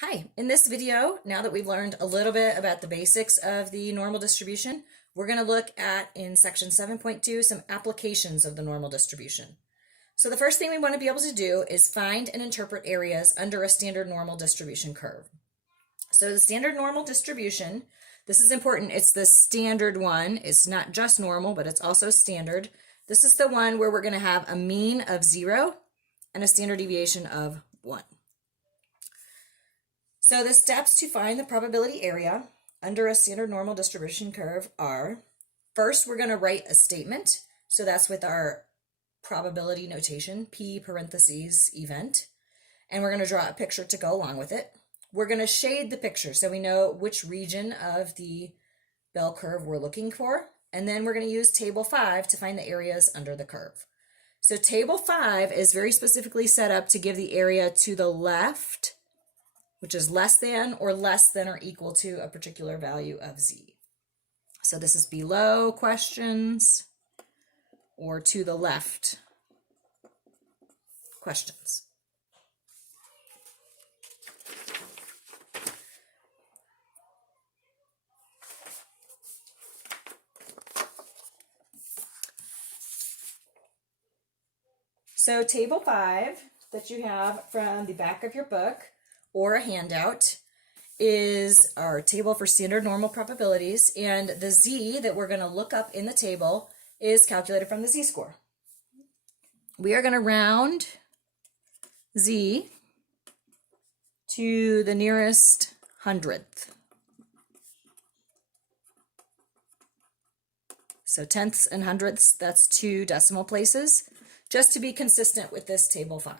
Hi, in this video, now that we've learned a little bit about the basics of the normal distribution, we're going to look at, in section 7.2, some applications of the normal distribution. So the first thing we want to be able to do is find and interpret areas under a standard normal distribution curve. So the standard normal distribution, this is important, it's the standard one. It's not just normal, but it's also standard. This is the one where we're going to have a mean of 0 and a standard deviation of 1. So the steps to find the probability area under a standard normal distribution curve are, first we're going to write a statement. So that's with our probability notation, P parentheses event. And we're going to draw a picture to go along with it. We're going to shade the picture so we know which region of the bell curve we're looking for. And then we're going to use table 5 to find the areas under the curve. So table 5 is very specifically set up to give the area to the left, which is less than or equal to a particular value of z. So this is below questions or to the left questions. So table 5 that you have from the back of your book or a handout is our table for standard normal probabilities, and the z that we're going to look up in the table is calculated from the z-score. We are going to round z to the nearest hundredth. So tenths and hundredths, that's 2 decimal places, just to be consistent with this table 5.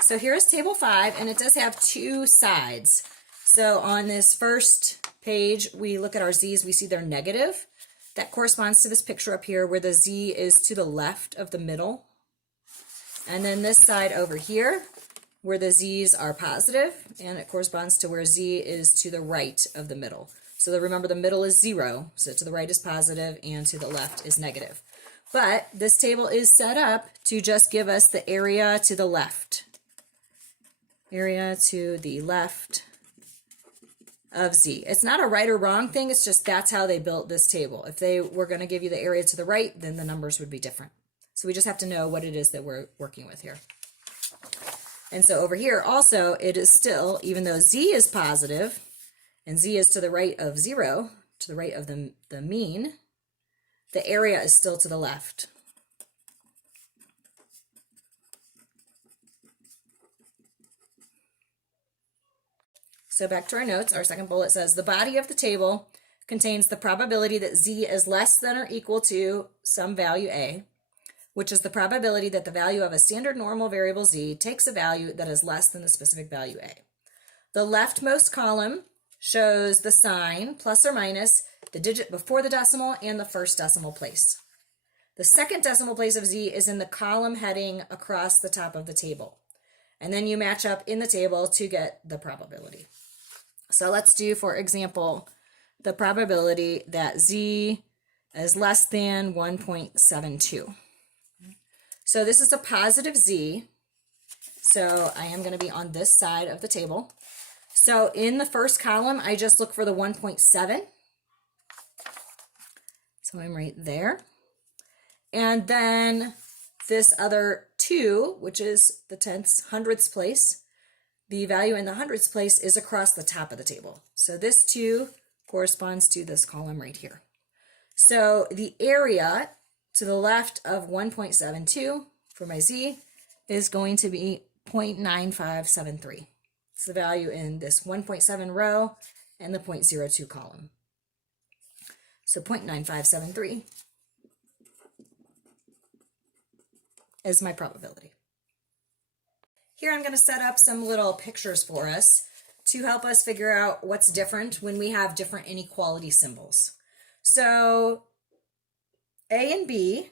So here's table 5, and it does have 2 sides. So on this first page, we look at our z's, we see they're negative. That corresponds to this picture up here where the z is to the left of the middle. And then this side over here, where the z's are positive, and it corresponds to where z is to the right of the middle. So remember, the middle is 0, so to the right is positive, and to the left is negative. But this table is set up to just give us the area to the left. Area to the left of z. It's not a right or wrong thing, it's just that's how they built this table. If they were going to give you the area to the right, then the numbers would be different. So we just have to know what it is that we're working with here. And so over here also, it is still, even though z is positive, and z is to the right of 0, to the right of the mean, the area is still to the left. So back to our notes, our second bullet says, the body of the table contains the probability that z is less than or equal to some value a, which is the probability that the value of a standard normal variable z takes a value that is less than the specific value a. The leftmost column shows the sign, plus or minus, the digit before the decimal, and the first decimal place. The second decimal place of z is in the column heading across the top of the table. And then you match up in the table to get the probability. So let's do, for example, the probability that z is less than 1.72. So this is a positive z. So I am going to be on this side of the table. So in the first column, I just look for the 1.7. So I'm right there. And then this other 2, which is the tenths, hundredths place, the value in the hundredths place is across the top of the table. So this 2 corresponds to this column right here. So the area to the left of 1.72 for my z is going to be 0.9573. It's the value in this 1.7 row and the 0.02 column. So 0.9573 is my probability. Here I'm going to set up some little pictures for us to help us figure out what's different when we have different inequality symbols. So A and B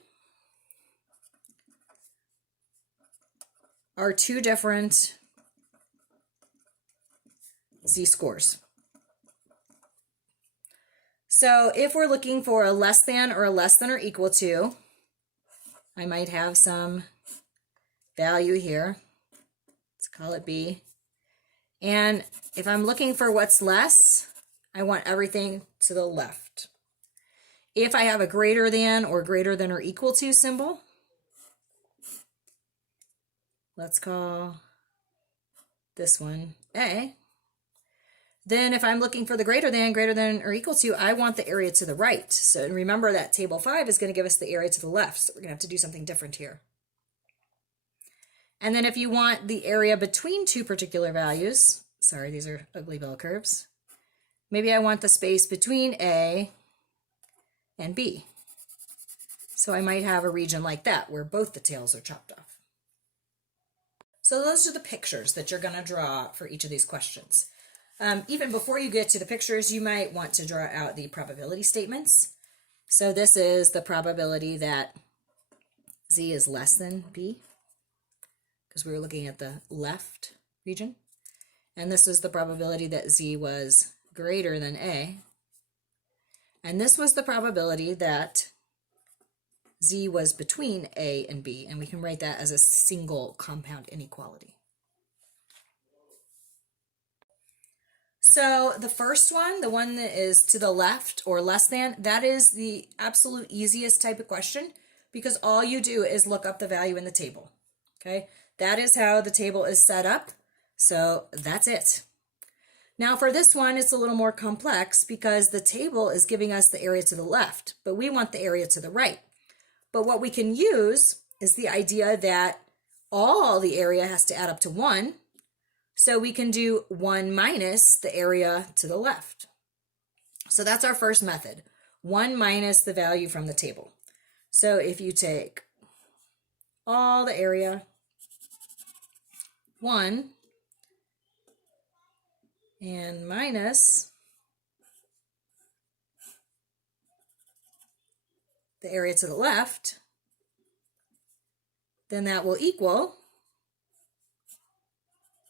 are 2 different z-scores. So if we're looking for a less than or equal to, I might have some value here. Let's call it B. And if I'm looking for what's less, I want everything to the left. If I have a greater than or equal to symbol, let's call this one A. Then if I'm looking for the greater than or equal to, I want the area to the right. So remember that table 5 is going to give us the area to the left. So we're going to have to do something different here. And then if you want the area between two particular values, sorry, these are ugly bell curves. Maybe I want the space between A and B. So I might have a region like that where both the tails are chopped off. So those are the pictures that you're going to draw for each of these questions. Even before you get to the pictures, you might want to draw out the probability statements. So this is the probability that Z is less than B, because we were looking at the left region. And this is the probability that Z was greater than A. And this was the probability that Z was between A and B. And we can write that as a single compound inequality. So the first one, the one that is to the left or less than, that is the absolute easiest type of question because all you do is look up the value in the table. Okay, that is how the table is set up. So that's it. Now for this one, it's a little more complex because the table is giving us the area to the left, but we want the area to the right. But what we can use is the idea that all the area has to add up to 1. So we can do 1 minus the area to the left. So that's our first method, 1 minus the value from the table. So if you take all the area, 1, and minus the area to the left, then that will equal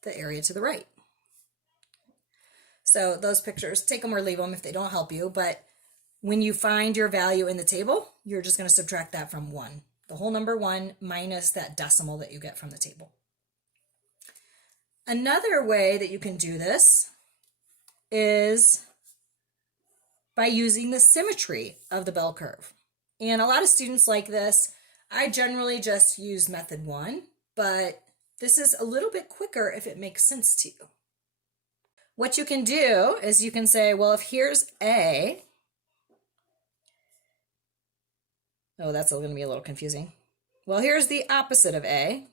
the area to the right. So those pictures, take them or leave them if they don't help you, but when you find your value in the table, you're just going to subtract that from 1. The whole number 1 minus that decimal that you get from the table. Another way that you can do this is by using the symmetry of the bell curve. And a lot of students like this. I generally just use method 1, but this is a little bit quicker if it makes sense to you. What you can do is you can say, well, if here's A, oh, that's going to be a little confusing. Well, here's the opposite of A.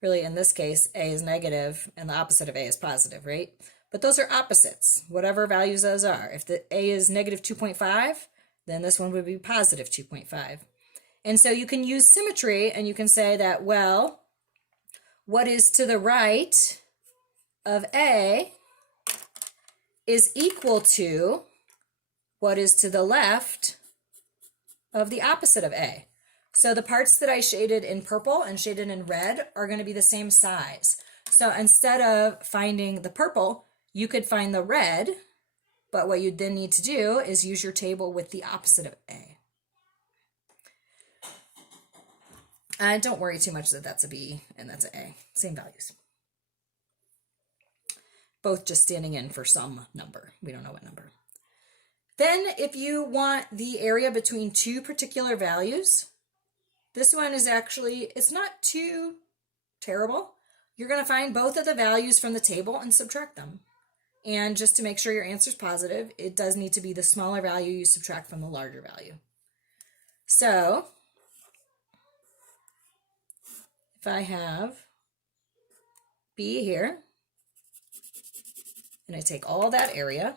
Really, in this case, A is negative and the opposite of A is positive, right? But those are opposites, whatever values those are. If the A is negative 2.5, then this one would be positive 2.5. And so you can use symmetry and you can say that, well, what is to the right of A is equal to what is to the left of the opposite of A. So the parts that I shaded in purple and shaded in red are going to be the same size. So instead of finding the purple, you could find the red, but what you then need to do is use your table with the opposite of A. Don't worry too much that that's a B and that's an A. Same values. Both just standing in for some number. We don't know what number. Then if you want the area between two particular values, this one is actually, it's not too terrible. You're going to find both of the values from the table and subtract them. And just to make sure your answer is positive, it does need to be the smaller value you subtract from the larger value. So if I have B here, and I take all that area,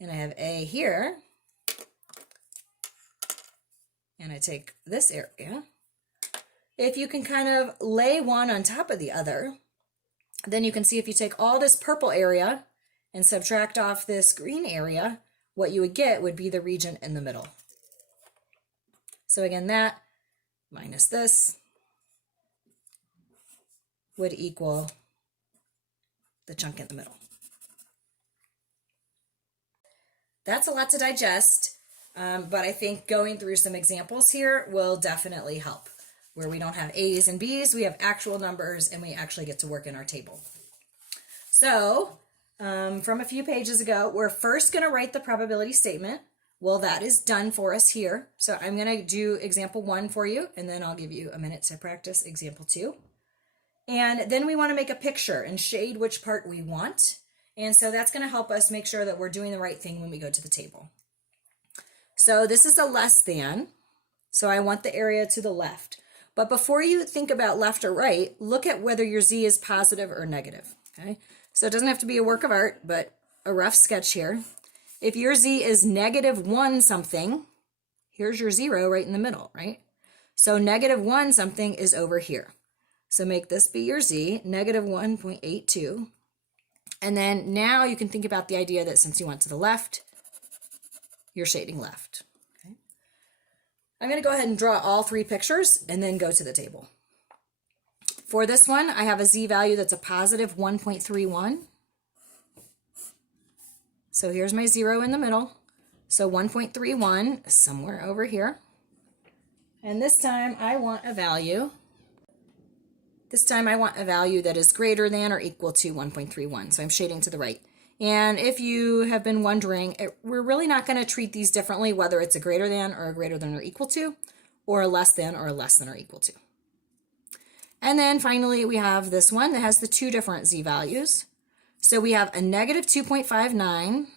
and I have A here, and I take this area, if you can kind of lay one on top of the other, then you can see if you take all this purple area and subtract off this green area, what you would get would be the region in the middle. So again, that minus this would equal the chunk in the middle. That's a lot to digest. But I think going through some examples here will definitely help. Where we don't have A's and B's, we have actual numbers and we actually get to work in our table. So from a few pages ago, we're first going to write the probability statement. Well, that is done for us here. So I'm going to do example 1 for you, and then I'll give you a minute to practice example 2. And then we want to make a picture and shade which part we want. And so that's going to help us make sure that we're doing the right thing when we go to the table. So this is a less than, so I want the area to the left. But before you think about left or right, look at whether your z is positive or negative, okay? So it doesn't have to be a work of art, but a rough sketch here. If your z is -1 something, here's your 0 right in the middle, right? So -1 something is over here. So make this be your z, -1.82. And then now you can think about the idea that since you went to the left, you're shading left. Okay. I'm going to go ahead and draw all 3 pictures and then go to the table. For this one, I have a z value that's a positive 1.31. So here's my 0 in the middle. So 1.31 is somewhere over here. And this time I want a value. This time I want a value that is greater than or equal to 1.31. So I'm shading to the right. And if you have been wondering, we're really not going to treat these differently, whether it's a greater than or equal to, or a less than or less than or equal to. And then finally, we have this one that has the 2 different z values. So we have a -2.59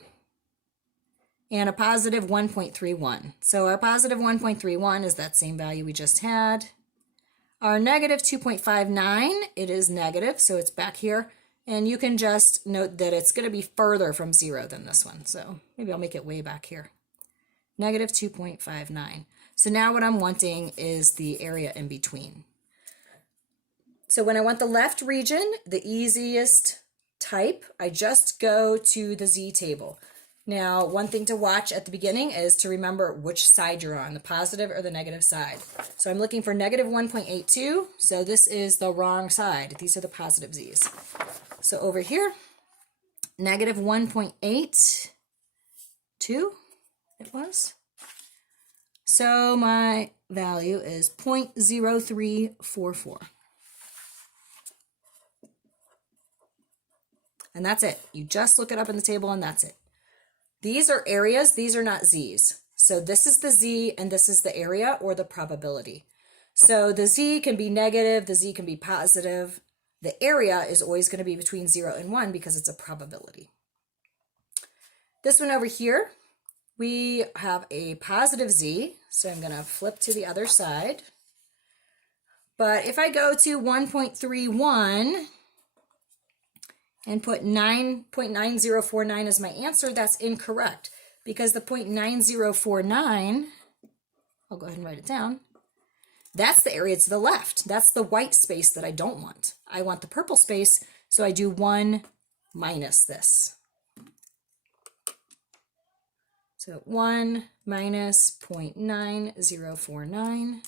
and a positive 1.31. So our positive 1.31 is that same value we just had. Our -2.59, it is negative, so it's back here. And you can just note that it's going to be further from 0 than this one. So maybe I'll make it way back here. -2.59. So now what I'm wanting is the area in between. So when I want the left region, the easiest type, I just go to the z table. Now, one thing to watch at the beginning is to remember which side you're on, the positive or the negative side. So I'm looking for -1.82, so this is the wrong side. These are the positive z's. So over here, -1.82, it was. So my value is 0.0344. And that's it. You just look it up in the table and that's it. These are areas, these are not z's. So this is the z and this is the area or the probability. So the z can be negative, the z can be positive. The area is always going to be between 0 and 1 because it's a probability. This one over here, we have a positive z. So I'm going to flip to the other side. But if I go to 1.31, and put 9.9049 as my answer, that's incorrect because the 0.9049, I'll go ahead and write it down, that's the area to the left. That's the white space that I don't want. I want the purple space, so I do 1 minus this. So 1 minus 0.9049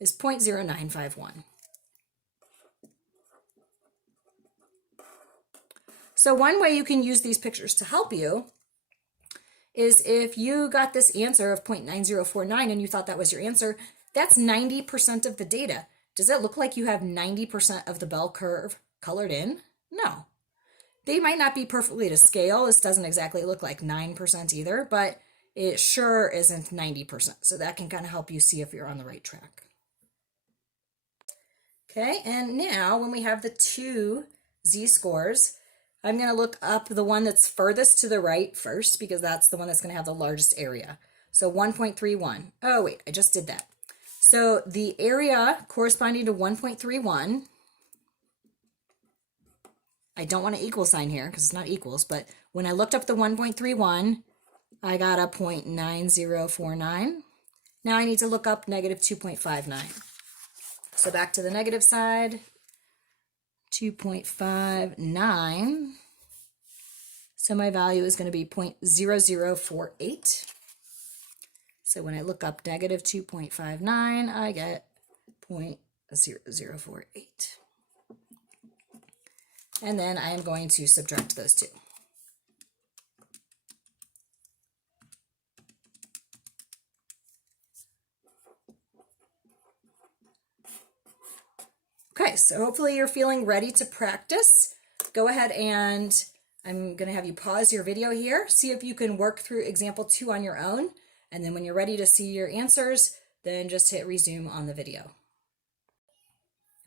is 0.0951. So one way you can use these pictures to help you is if you got this answer of 0.9049 and you thought that was your answer, that's 90% of the data. Does it look like you have 90% of the bell curve colored in? No. They might not be perfectly to scale. This doesn't exactly look like 9% either, but it sure isn't 90%. So that can kind of help you see if you're on the right track. Okay, and now when we have the 2 z-scores, I'm going to look up the one that's furthest to the right first because that's the one that's going to have the largest area. So 1.31. Oh, wait, I just did that. So the area corresponding to 1.31, I don't want an equal sign here because it's not equals, but when I looked up the 1.31, I got a 0.9049. Now I need to look up -2.59. So back to the negative side. 2.59. So my value is going to be 0.0048. So when I look up -2.59, I get 0.0048. And then I am going to subtract those two. Okay, so hopefully you're feeling ready to practice. Go ahead and I'm going to have you pause your video here, see if you can work through example 2 on your own, and then when you're ready to see your answers, then just hit resume on the video.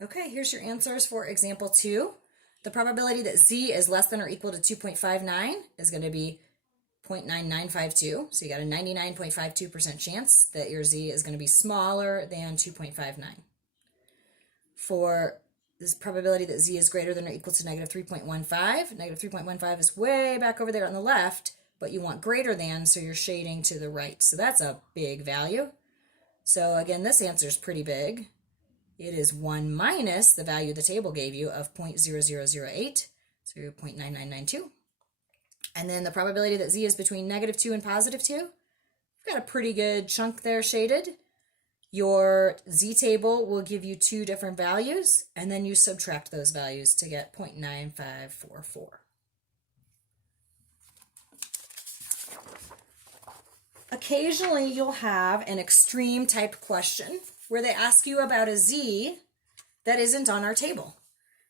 Okay, here's your answers for example 2. The probability that z is less than or equal to 2.59 is going to be 0.9952. So you got a 99.52% chance that your z is going to be smaller than 2.59. For this probability that z is greater than or equal to negative 3.15, negative 3.15 is way back over there on the left, but you want greater than, so you're shading to the right. So that's a big value. So again, this answer is pretty big. It is 1 minus the value the table gave you of 0.0008, so 0.9992. And then the probability that z is between negative 2 and positive 2, we've got a pretty good chunk there shaded. Your z table will give you 2 different values, and then you subtract those values to get 0.9544. Occasionally, you'll have an extreme type question where they ask you about a z that isn't on our table.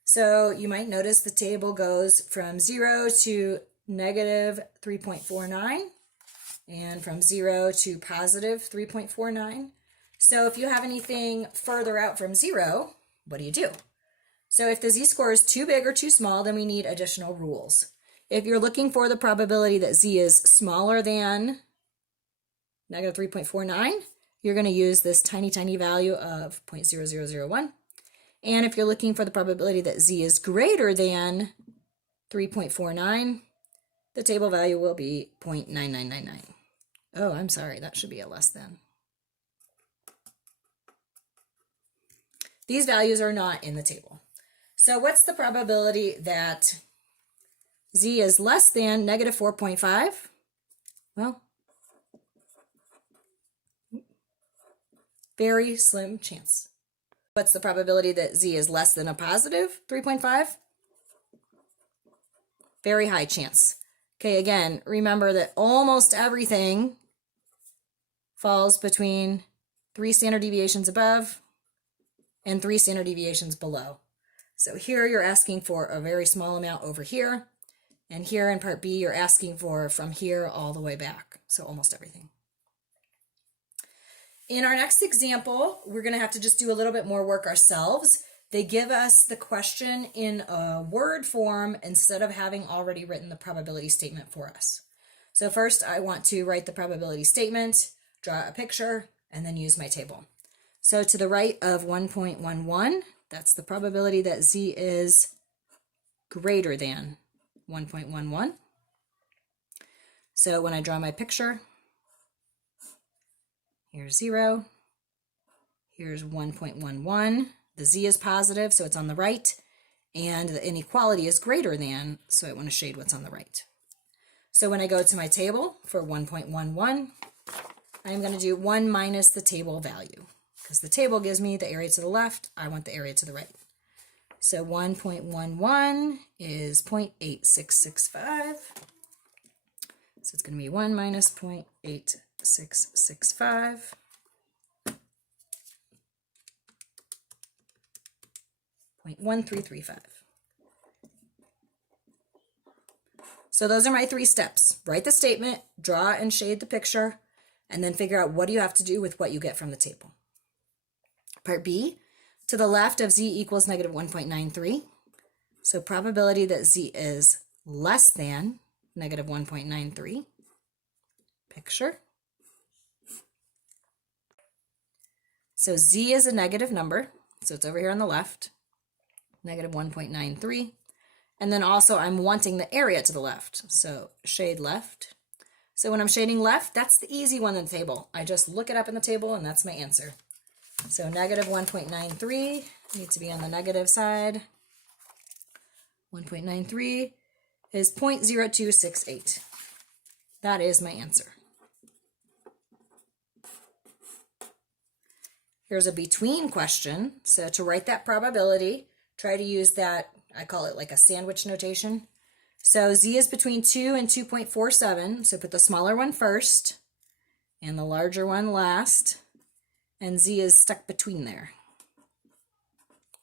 So you might notice the table goes from 0 to negative 3.49 and from 0 to positive 3.49. So if you have anything further out from 0, what do? So if the z-score is too big or too small, then we need additional rules. If you're looking for the probability that z is smaller than negative 3.49, you're going to use this tiny, tiny value of 0.0001. And if you're looking for the probability that z is greater than 3.49, the table value will be 0.9999. Oh, I'm sorry, that should be a less than. These values are not in the table. So what's the probability that z is less than negative 4.5? Well, very slim chance. What's the probability that z is less than a positive 3.5? Very high chance. Okay, again, remember that almost everything falls between 3 standard deviations above and 3 standard deviations below. So here you're asking for a very small amount over here, and here in part B you're asking for from here all the way back, so almost everything. In our next example, we're going to have to just do a little bit more work ourselves. They give us the question in a word form instead of having already written the probability statement for us. So first I want to write the probability statement, draw a picture, and then use my table. So to the right of 1.11, that's the probability that z is greater than 1.11. So when I draw my picture, here's 0, here's 1.11. The z is positive, so it's on the right, and the inequality is greater than, so I want to shade what's on the right. So when I go to my table for 1.11, I'm going to do 1 minus the table value, because the table gives me the area to the left, I want the area to the right. So 1.11 is 0.8665, so it's going to be 1 minus 0.8665. 0.1335. So those are my 3 steps. Write the statement, draw and shade the picture, and then figure out what do you have to do with what you get from the table. Part B, to the left of z equals negative 1.93. So probability that z is less than negative 1.93. Picture. So z is a negative number, so it's over here on the left. Negative 1.93, and then also I'm wanting the area to the left, so shade left. So when I'm shading left, that's the easy one in the table. I just look it up in the table and that's my answer. So negative 1.93 needs to be on the negative side. 1.93 is 0.0268. That is my answer. Here's a between question. So to write that probability, try to use that, I call it like a sandwich notation. So z is between 2 and 2.47, so put the smaller one first and the larger one last, and z is stuck between there.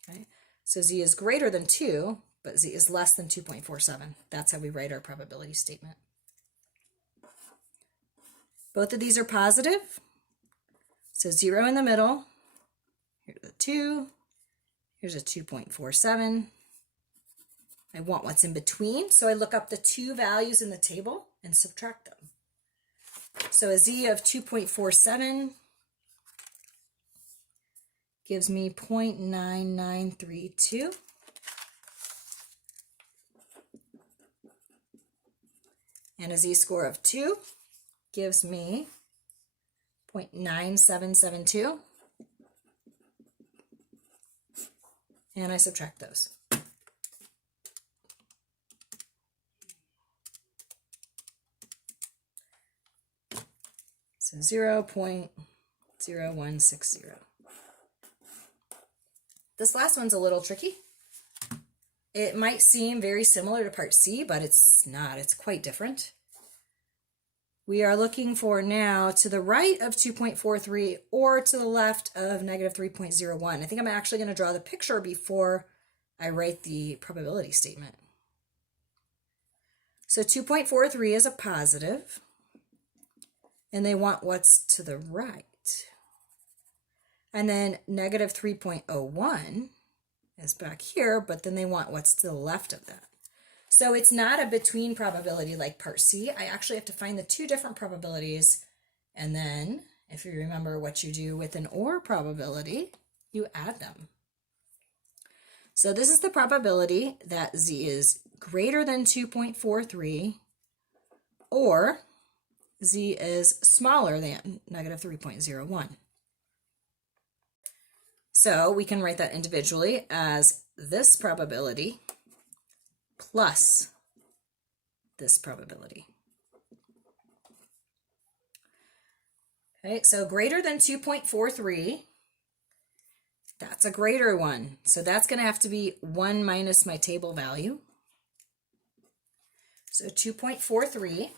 Okay. So z is greater than 2, but z is less than 2.47. That's how we write our probability statement. Both of these are positive. So 0 in the middle. Here's a 2. Here's a 2.47. I want what's in between, so I look up the two values in the table and subtract them. So a z of 2.47 gives me 0.9932. And a z-score of 2 gives me 0.9772. And I subtract those. So 0.0160. This last one's a little tricky. It might seem very similar to part C, but it's not. It's quite different. We are looking for now to the right of 2.43 or to the left of negative 3.01. I think I'm actually going to draw the picture before I write the probability statement. So 2.43 is a positive, and they want what's to the right. And then negative 3.01 is back here, but then they want what's to the left of that. So it's not a between probability like part C. I actually have to find the two different probabilities, and then if you remember what you do with an OR probability, you add them. So this is the probability that Z is greater than 2.43 or Z is smaller than negative 3.01. So we can write that individually as this probability plus this probability. Okay, so greater than 2.43, that's a greater one. So that's going to have to be 1 minus my table value. So 2.43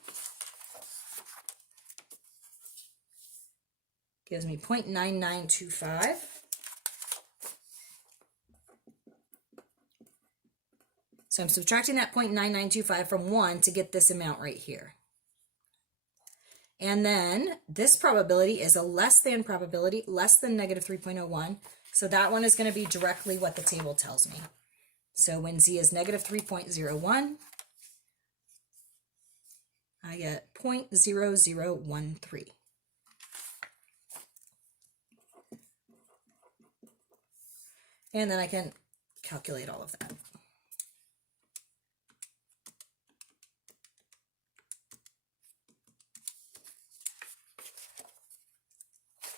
gives me 0.9925. So I'm subtracting that 0.9925 from 1 to get this amount right here. And then this probability is a less than probability, less than negative 3.01. So that one is going to be directly what the table tells me. So when Z is negative 3.01, I get 0.0013. And then I can calculate all of that.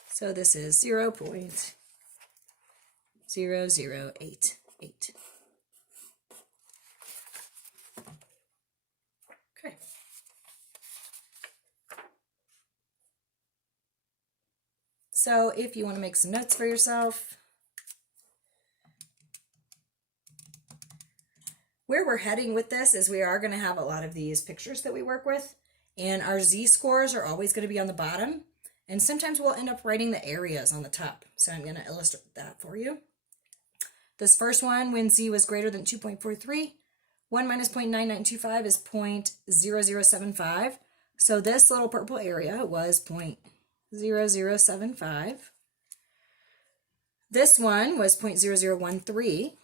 So this is 0.0088. Okay. So if you want to make some notes for yourself, where we're heading with this is we are going to have a lot of these pictures that we work with, and our z-scores are always going to be on the bottom. And sometimes we'll end up writing the areas on the top. So I'm going to illustrate that for you. This first one, when Z was greater than 2.43, 1 minus 0.9925 is 0.0075. So this little purple area was 0.0075. This one was 0.0013.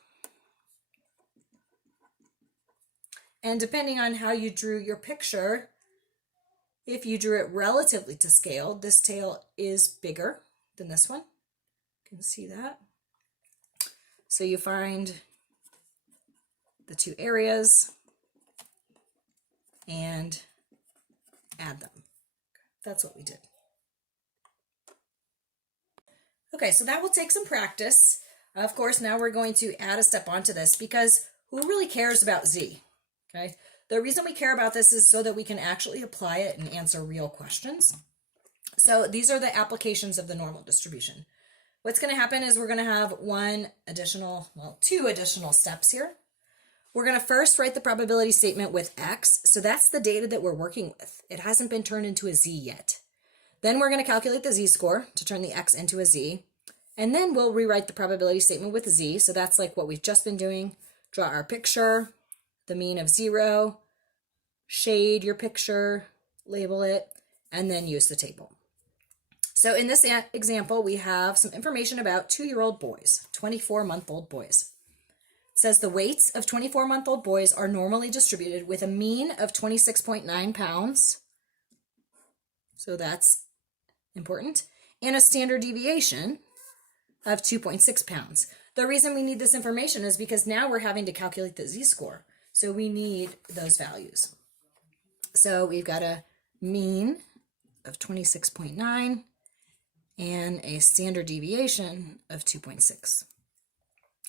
And depending on how you drew your picture, if you drew it relatively to scale, this tail is bigger than this one. You can see that. So you find the two areas and add them. That's what we did. Okay, so that will take some practice. Of course, now we're going to add a step onto this because who really cares about Z? Okay. The reason we care about this is so that we can actually apply it and answer real questions. So these are the applications of the normal distribution. What's going to happen is we're going to have two additional steps here. We're going to first write the probability statement with X. So that's the data that we're working with. It hasn't been turned into a Z yet. Then we're going to calculate the Z-score to turn the X into a Z. And then we'll rewrite the probability statement with z. So that's like what we've just been doing. Draw our picture, the mean of 0, shade your picture, label it, and then use the table. So in this example, we have some information about 2-year-old boys, 24-month-old boys. It says the weights of 24-month-old boys are normally distributed with a mean of 26.9 pounds. So that's important. And a standard deviation of 2.6 pounds. The reason we need this information is because now we're having to calculate the z-score. So we need those values. So we've got a mean of 26.9 and a standard deviation of 2.6.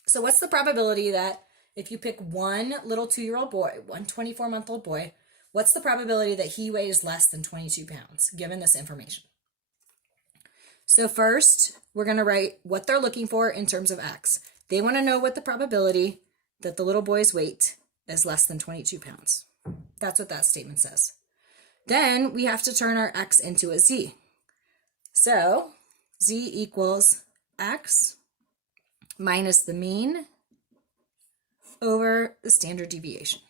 So what's the probability that if you pick one little 2-year-old boy, one 24-month-old boy, what's the probability that he weighs less than 22 pounds, given this information? So first, we're going to write what they're looking for in terms of x. They want to know what the probability that the little boy's weight is less than 22 pounds. That's what that statement says. Then we have to turn our x into a z. So z equals x minus the mean over the standard deviation.